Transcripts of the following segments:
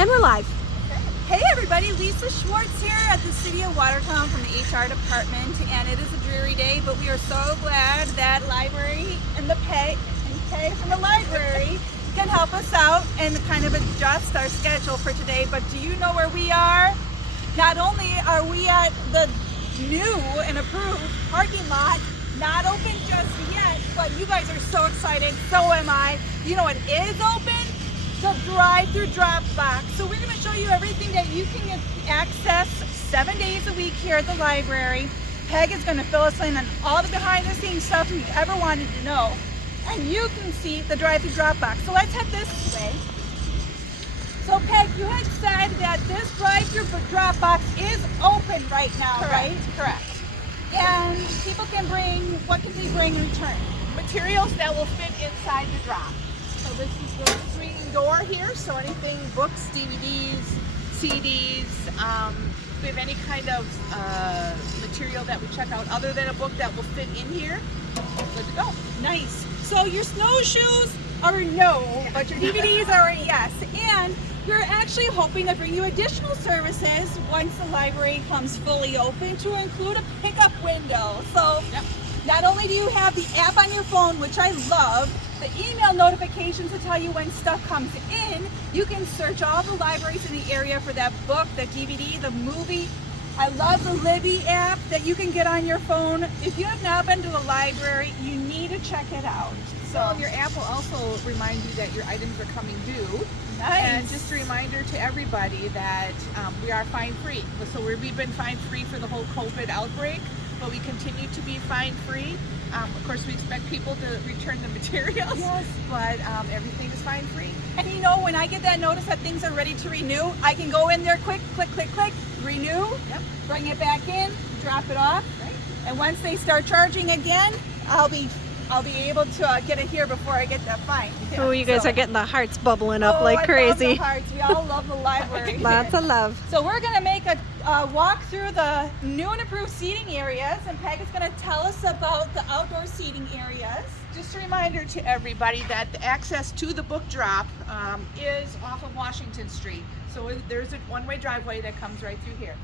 And we're live. Hey everybody, Lisa Schwartz here at the City of Watertown from the HR department, and it is a dreary day, but we are so glad that library and Peg from the library can help us out and kind of adjust our schedule for today. But do you know where we are? Not only are we at the new and approved parking lot, not open just yet, but you guys are so excited, so am I. You know what is open? The drive-through drop box. So we're going to show you everything that you can access 7 days a week here at the library. Peg is going to fill us in on all the behind-the-scenes stuff you ever wanted to know. And you can see the drive-through drop box. So let's head this way. So Peg, you had said that this drive-through drop box is open right now, right? Correct. And people can bring, what can they bring in return? Materials that will fit inside the drop. So this is the screening door here, so anything, books, DVDs, CDs, we have any kind of material that we check out other than a book that will fit in here, good to go. Nice. So your snowshoes are a no, but your DVDs are a yes. And we're actually hoping to bring you additional services once the library comes fully open, to include a pickup window. So not only do you have the app on your phone, which I love, the email notifications to tell you when stuff comes in, you can search all the libraries in the area for that book, the DVD, the movie. I love the Libby app that you can get on your phone. If you have not been to the library, you need to check it out. So your app will also remind you that your items are coming due. Nice. And just a reminder to everybody that we are fine-free. So we've been fine-free for the whole COVID outbreak, but we continue to be fine-free. Of course, we expect people to return the materials, but everything is fine-free. And you know, when I get that notice that things are ready to renew, I can go in there quick, click, renew, bring it back in, drop it off, and once they start charging again, I'll be able to get it here before I get that fine. Oh, you guys are getting the hearts bubbling up like I crazy. love the hearts. We all love the library. Lots of love. So we're going to make a walk through the new and improved seating areas, and Peg is going to tell us about the outdoor seating areas. Just a reminder to everybody that the access to the book drop is off of Washington Street. So there's a one-way driveway that comes right through here.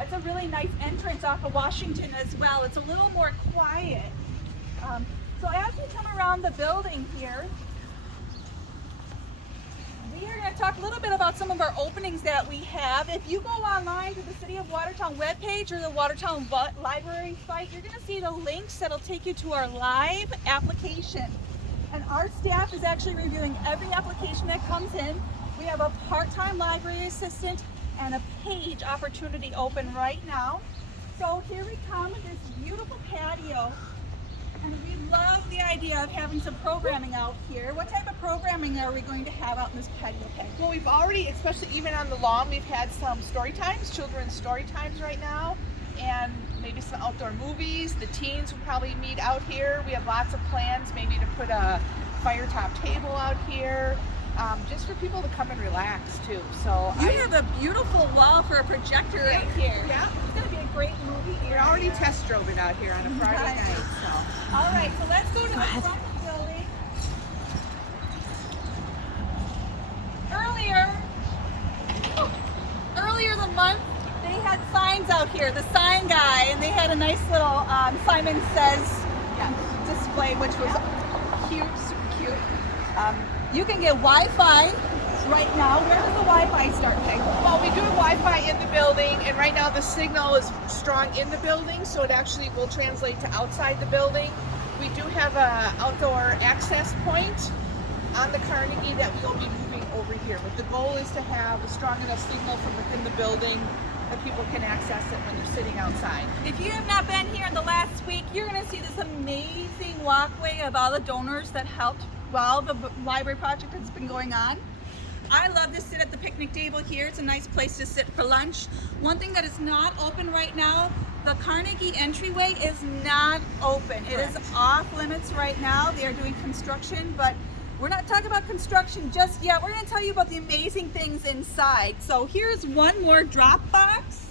It's a really nice entrance off of Washington as well. It's a little more quiet. So as we come around the building here, we are going to talk a little bit about some of our openings that we have. If you go online to the City of Watertown webpage or the Watertown Library site, you're going to see the links that'll take you to our live application. And our staff is actually reviewing every application that comes in. We have a part-time library assistant and a page opportunity open right now. So here we come with this beautiful patio. And we love the idea of having some programming out here. What type of programming are we going to have out in this patio, Peg? Well, we've already, especially even on the lawn, we've had some story times, children's story times right now, and maybe some outdoor movies. The teens will probably meet out here. We have lots of plans, maybe to put a fire top table out here, just for people to come and relax too. So you have a beautiful wall for a projector right here. Yeah. It's going to be a great movie area. We already test drove it out here on a Friday night. So. All right, so let's go to the front of the building. Earlier the month, they had signs out here, the sign guy, and they had a nice little Simon Says display, which was cute, super cute. You can get Wi-Fi right now. Where does the Wi-Fi start, Peg? Well, we do have Wi-Fi in the building, and right now the signal is strong in the building, so it actually will translate to outside the building. We do have an outdoor access point on the Carnegie that we will be moving over here, but the goal is to have a strong enough signal from within the building that people can access it when they're sitting outside. If you have not been here in the last week, you're going to see this amazing walkway of all the donors that helped while the library project has been going on. I love to sit at the picnic table here. It's a nice place to sit for lunch. One thing that is not open right now, the Carnegie entryway is not open. It is off limits right now. They are doing construction, but we're not talking about construction just yet. We're going to tell you about the amazing things inside. So here's one more drop box.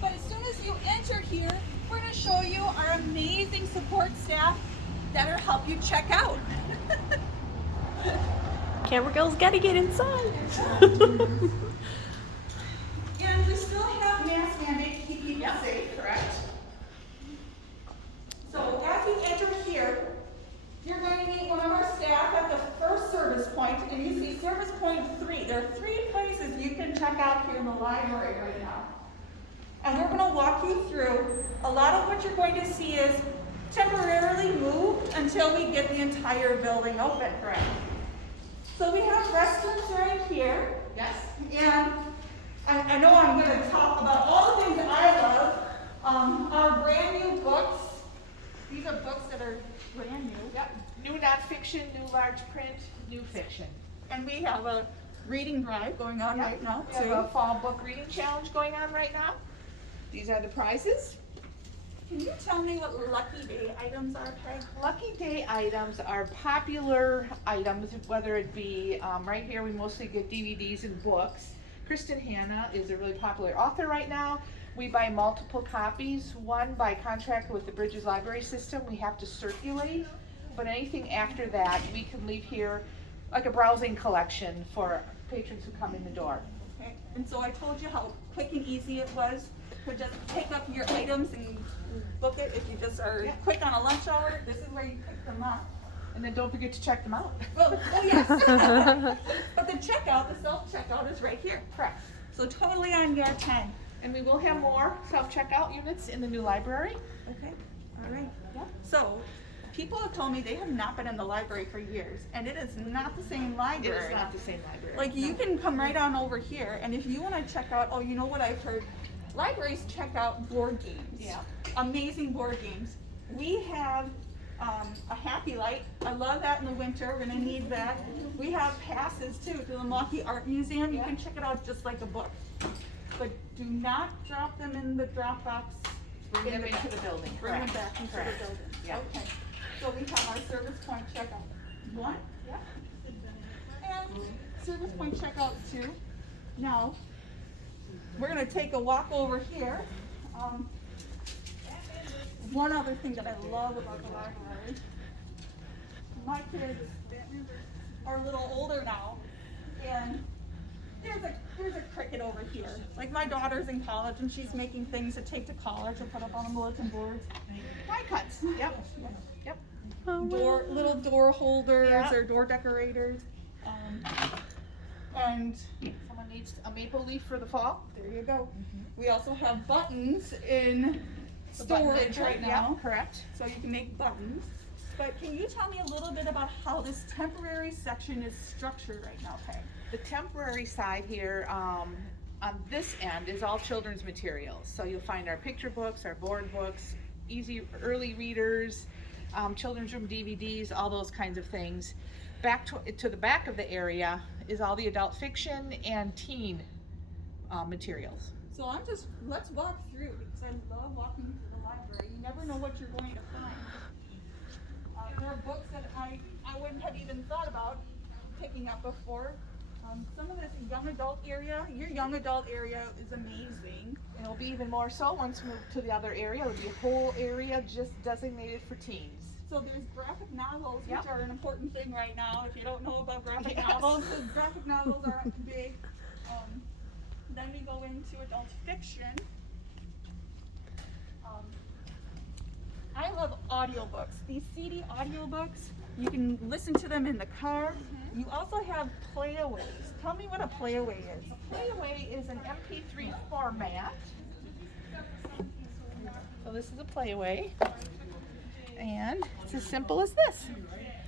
But as soon as you enter here, we're going to show you our amazing support staff that'll help you check out. Camera girl's gotta get inside. And we still have mask mandate to keep people safe. Correct. So as you enter here, you're going to meet one of our staff at the first service point, and you see service point 3. There are 3 places you can check out here in the library right now. And we're going to walk you through. A lot of what you're going to see is temporarily moved until we get the entire building open. Correct. So we have restrooms right here. Yes. And I know I'm going to talk about all the things that I love. Our brand new books. These are books that are brand new. Yep. New nonfiction, new large print, new fiction. And we have a reading drive going on right now We have too. a fall book reading challenge going on right now. These are the prizes. Can you tell me what Lucky Day items are, Peg? Lucky Day items are popular items, whether it be, right here we mostly get DVDs and books. Kristen Hanna is a really popular author right now. We buy multiple copies, one by contract with the Bridges Library System. We have to circulate, but anything after that, we can leave here like a browsing collection for patrons who come in the door. Okay. And so I told you how quick and easy it was to just pick up your items and book it. If you just are quick on a lunch hour, this is where you pick them up. And then don't forget to check them out. Well, oh yes. But the checkout, the self-checkout is right here. Correct. So totally on your time. And we will have more self-checkout units in the new library. Okay, all right. Yeah. So, people have told me they have not been in the library for years, and it is not the same It library. is not the same library. Like, you can come right on over here, and if you want to check out, oh, you know what I've heard? Libraries check out board games. Yeah. Amazing board games. We have a Happy Light. I love that in the winter. We're going to need that. We have passes, too, to the Milwaukee Art Museum. You can check it out just like a book. But do not drop them in the drop box. Bring them into the building. Bring them Correct. back into Correct. the building. Yeah. Okay. So we have our service point checkout 1. Yeah. And service point checkout 2. Now, we're going to take a walk over here. One other thing that I love about the library, my kids are a little older now, and there's a cricket over here. Like, my daughter's in college and she's making things to take to college and put up on the bulletin boards. Die cuts. Yep. Yep. Little door holders Yeah. or door decorators. And Someone needs a maple leaf for the fall. there you go. We also have buttons in The button storage maker, right yep, now, correct. so you can make buttons. But can you tell me a little bit about how this temporary section is structured right now, Peg? The temporary side here, on this end is all children's materials. So you'll find our picture books, our board books, easy early readers, children's room DVDs, all those kinds of things. Back to the back of the area is all the adult fiction and teen materials. So let's walk through, because I love walking through the library. You never know what you're going to find. There are books that I wouldn't have even thought about picking up before. Some of this young adult area, your young adult area is amazing. And it'll be even more so once we move to the other area. It'll be a whole area just designated for teens. So there's graphic novels, Yep. which are an important thing right now. If you don't know about graphic Yes. novels, so graphic novels are big. Then we go into adult fiction. I love audiobooks. These CD audiobooks, you can listen to them in the car. You also have playaways. Tell me what a playaway is. Playaway is an MP3 format. So this is a playaway. And it's as simple as this.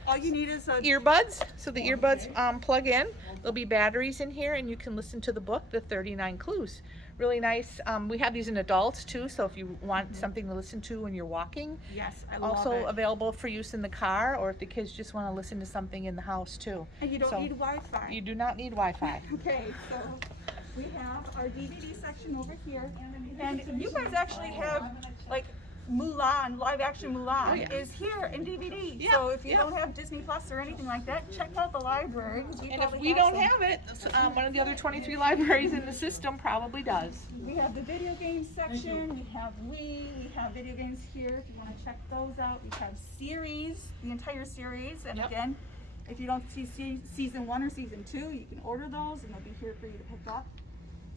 All you need is a Earbuds. So the earbuds plug in. There'll be batteries in here and you can listen to the book, The 39 Clues. Really nice. We have these in adults too, so if you want something to listen to when you're walking. yes, I love Also it. available for use in the car, or if the kids just want to listen to something in the house too. And you don't So need Wi-Fi. You do not need Wi-Fi. Okay, so we have our DVD section over here, and you guys actually have like Mulan, live action Mulan Oh, yeah. is here in DVD. Yeah, So if you yeah. don't have Disney Plus or anything like that, check out the library. 'Cause And if probably we don't some. have it, one of the other 23 libraries in the system probably does. We have the video games section, we have Wii, we have video games here if you want to check those out. We have series, the entire series, and Yep. again, If you don't see season 1 or season 2, you can order those and they'll be here for you to pick up.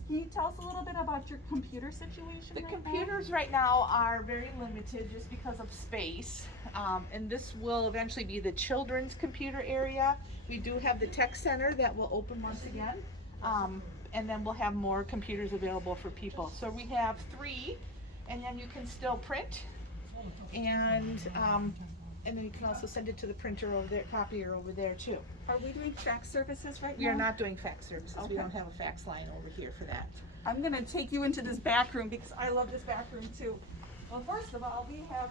Can you tell us a little bit about your computer situation The right computers right now are very limited just because of space. And this will eventually be the children's computer area. We do have the tech center that will open once again. And then we'll have more computers available for people. So we have 3, and then you can still print. And then you can also send it to the printer over there, copier over there too. now? Are we doing fax services right now? We are not doing fax services. Okay. We don't have a fax line over here for that. I'm gonna take you into this back room because I love this back room too. Well, first of all, we have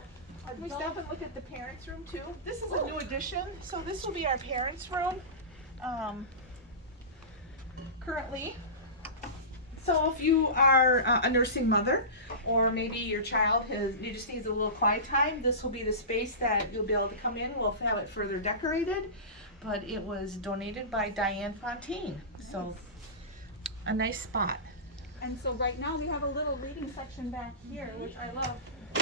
Can we stop and look at the parents' room too? This is a new addition, so this will be our parents' room. Currently. So if you are a nursing mother, or maybe your child just needs a little quiet time, this will be the space that you'll be able to come in. We'll have it further decorated, but it was donated by Diane Fontaine. So a nice spot. And so right now we have a little reading section back here, which I love.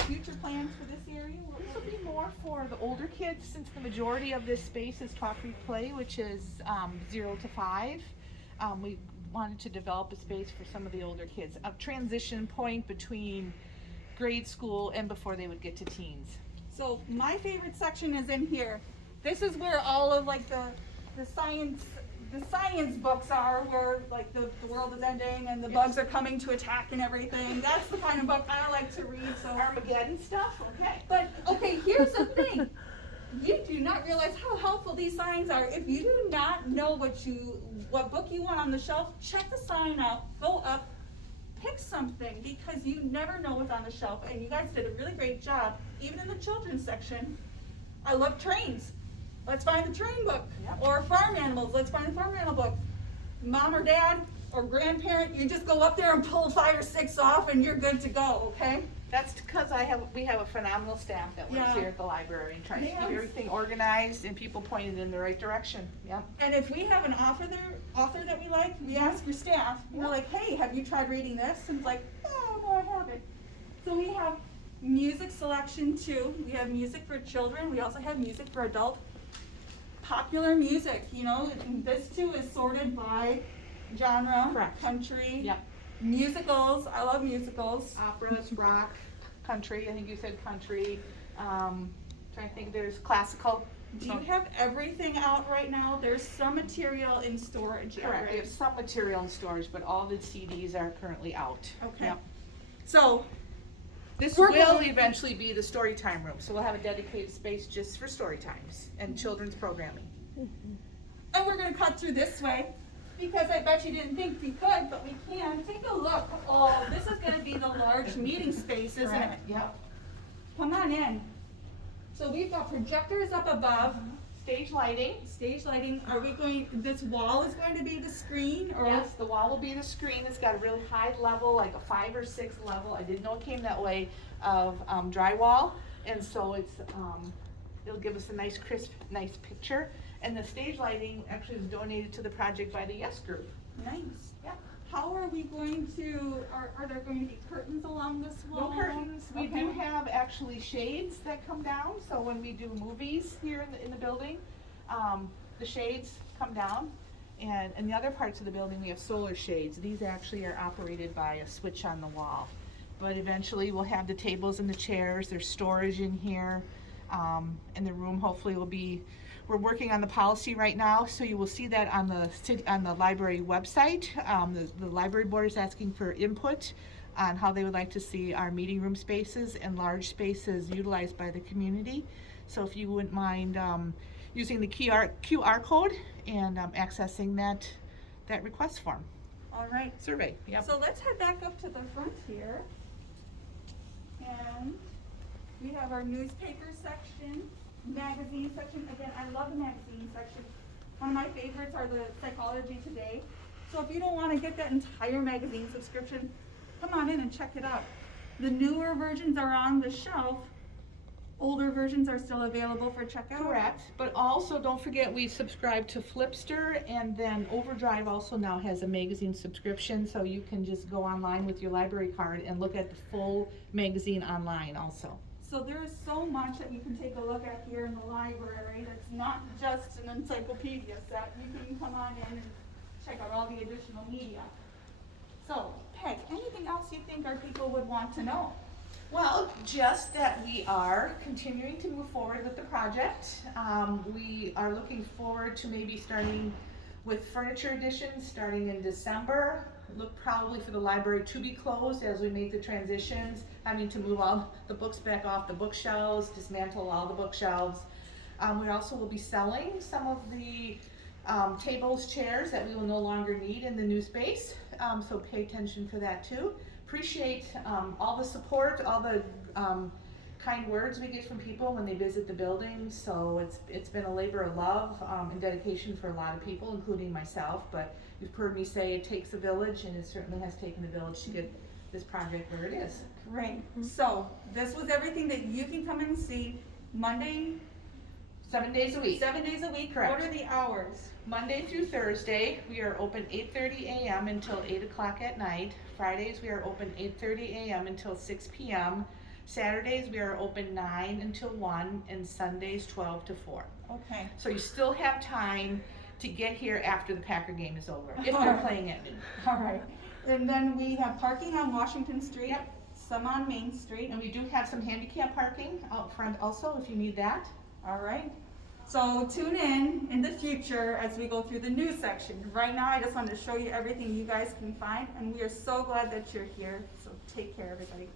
Future plans for this area? This will be more for the older kids, since the majority of this space is talk, read, play, which is 0 to 5. We wanted to develop a space for some of the older kids, a transition point between grade school and before they would get to teens. So my favorite section is in here. This is where all of like the science books are, where like the world is ending and the bugs are coming to attack and everything. That's the kind of book I like to read. So Armageddon stuff? Okay. But okay, here's the thing. You do not realize how helpful these signs are. If you do not know what book you want on the shelf, check the sign out, go up, pick something, because you never know what's on the shelf. And you guys did a really great job, even in the children's section. I love trains. Let's find the train book. Yep. Or farm animals. Let's find the farm animal book. Mom or dad or grandparent, you just go up there and pull 5 or 6 off and you're good to go, okay? That's because we have a phenomenal staff that works Yeah. here at the library and tries to Yes. keep everything organized and people pointed in the right direction. Yep. And if we have an author that we like, we ask your staff. We're like, hey, have you tried reading this? And it's like, oh, no, I haven't. So we have music selection too. We have music for children. We also have music for adult. Popular music, this too is sorted by genre. Correct. Country. Yep. Musicals. I love musicals. Operas, rock, country. I think you said country. Trying to think. There's classical. Do you have everything out right now? There's some material in storage. yet, Correct. We right? have some material in storage, but all the CDs are currently out. Okay. Yep. So This We're will going- eventually be the story time room, so we'll have a dedicated space just for story times and children's programming. And we're gonna cut through this way, because I bet you didn't think we could, but we can. Take a look. Oh, this is gonna be the large meeting space, isn't it? Yep. Come on in. So we've got projectors up above, Stage lighting. stage lighting. This wall is going to be the screen, or? Yes, the wall will be the screen. It's got a really high level, like a 5 or 6 level. I didn't know it came that way, of drywall, and so it'll give us a nice, crisp, nice picture. And the stage lighting actually was donated to the project by the Yes Group. Nice. Yeah. How are we going to, are there going to be curtains along this No wall? curtains. We Okay. do have actually shades that come down, so when we do movies here in the building, the shades come down. And in the other parts of the building, we have solar shades. These actually are operated by a switch on the wall. But eventually, we'll have the tables and the chairs. There's storage in here. And the room hopefully will be, we're working on the policy right now, so you will see that on the library website. The library board is asking for input on how they would like to see our meeting room spaces and large spaces utilized by the community. So if you wouldn't mind using the QR code and accessing that request form. All right. Survey, yep. So let's head back up to the front here. And we have our newspaper section, magazine section. Again, I love the magazine section. One of my favorites are the Psychology Today. So if you don't want to get that entire magazine subscription, come on in and check it out. The newer versions are on the shelf. Older versions are still available for checkout. Correct, but also don't forget we subscribe to Flipster, and then Overdrive also now has a magazine subscription, so you can just go online with your library card and look at the full magazine online also. So there is so much that you can take a look at here in the library that's not just an encyclopedia set. You can come on in and check out all the additional media. So, Peg, anything else you think our people would want to know? Well, just that we are continuing to move forward with the project. We are looking forward to maybe starting with furniture additions starting in December. Look probably for the library to be closed as we make the transitions, having to move all the books back off the bookshelves, dismantle all the bookshelves. We also will be selling some of the tables, chairs that we will no longer need in the new space. So pay attention for that too. Appreciate all the support, all the kind words we get from people when they visit the building. So it's been a labor of love and dedication for a lot of people, including myself. But you've heard me say it takes a village, and it certainly has taken a village to get this project where it is. Great. So, this was everything that you can come and see Monday, 7 days a week. 7 days a week. Correct. What are the hours? Monday through Thursday, we are open 8:30 a.m. until 8 o'clock at night. Fridays, we are open 8:30 a.m. until 6 p.m. Saturdays, we are open 9 until 1, and Sundays 12 to 4. Okay. So you still have time to get here after the Packer game is over, if they're playing at noon. All right. And then we have parking on Washington Street, Yep. some on Main Street. And we do have some handicap parking out front also, if you need that. All right. So tune in the future as we go through the news section. Right now, I just wanted to show you everything you guys can find, and we are so glad that you're here. So take care, everybody.